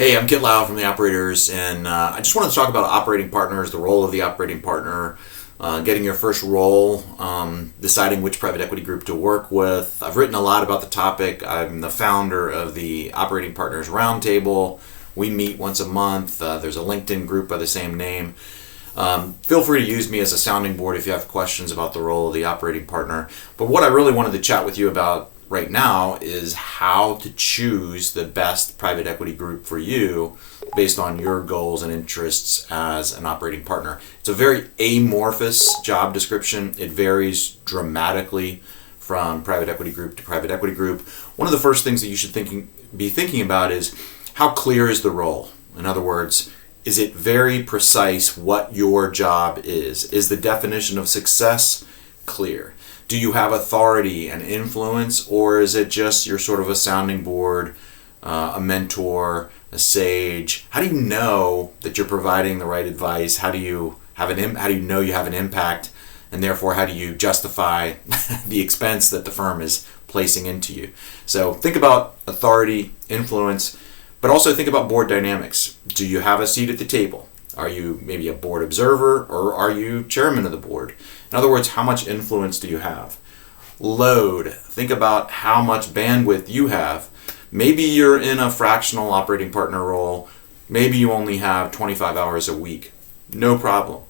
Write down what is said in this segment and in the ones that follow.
Hey, I'm Kit Lau from the Operators, and I just wanted to talk about operating partners, the role of the operating partner, getting your first role, deciding which private equity group to work with. I've written a lot about the topic. I'm the founder of the Operating Partners Roundtable. We meet once a month. There's a LinkedIn group by the same name. Feel free to use me as a sounding board if you have questions about the role of the operating partner. But what I really wanted to chat with you about right now is how to choose the best private equity group for you based on your goals and interests as an operating partner. It's a very amorphous job description. It varies dramatically from private equity group to private equity group. One of the first things that you should be thinking about is how clear is the role? In other words, is it very precise what your job is? Is the definition of success clear? Do you have authority and influence, or is it just you're sort of a sounding board, a mentor, a sage? How do you know that you're providing the right advice? How do you know you have an impact, and therefore how do you justify the expense that the firm is placing into you? So think about authority, influence, but also think about board dynamics. Do you have a seat at the table? Are you maybe a board observer, or are you chairman of the board? In other words, how much influence do you have? Load. Think about how much bandwidth you have. Maybe you're in a fractional operating partner role. Maybe you only have 25 hours a week. No problem.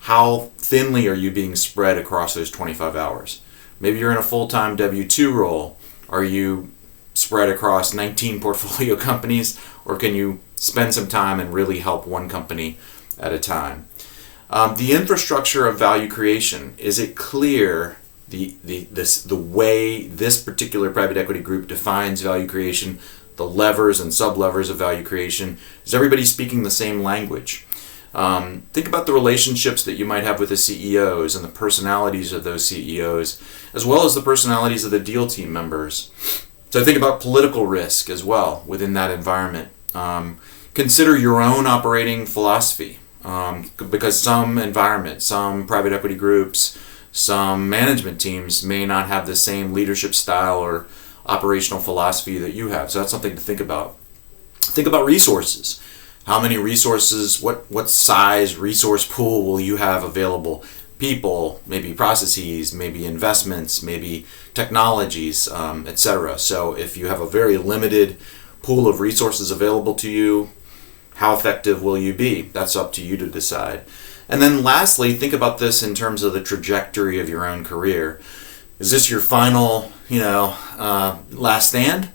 How thinly are you being spread across those 25 hours? Maybe you're in a full-time W-2 role. Are you spread across 19 portfolio companies, or can you spend some time and really help one company at a time? The infrastructure of value creation, is it clear the way this particular private equity group defines value creation, the levers and sub-levers of value creation? Is everybody speaking the same language? Think about the relationships that you might have with the CEOs and the personalities of those CEOs, as well as the personalities of the deal team members. So think about political risk as well within that environment. Consider your own operating philosophy, because some environments, some private equity groups, some management teams may not have the same leadership style or operational philosophy that you have. So that's something to think about. Think about resources. How many resources, what size resource pool will you have available? People, maybe processes, maybe investments, maybe technologies, etc. So if you have a very limited pool of resources available to you, how effective will you be? That's up to you to decide. And then lastly, think about this in terms of the trajectory of your own career. Is this your final, last stand?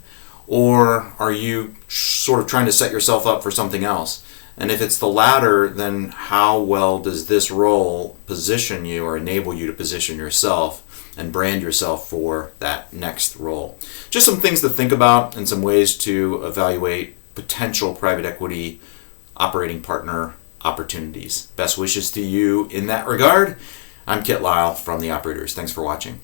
Or are you sort of trying to set yourself up for something else? And if it's the latter, then how well does this role position you or enable you to position yourself and brand yourself for that next role? Just some things to think about and some ways to evaluate potential private equity operating partner opportunities. Best wishes to you in that regard. I'm Kit Lyle from The Operators. Thanks for watching.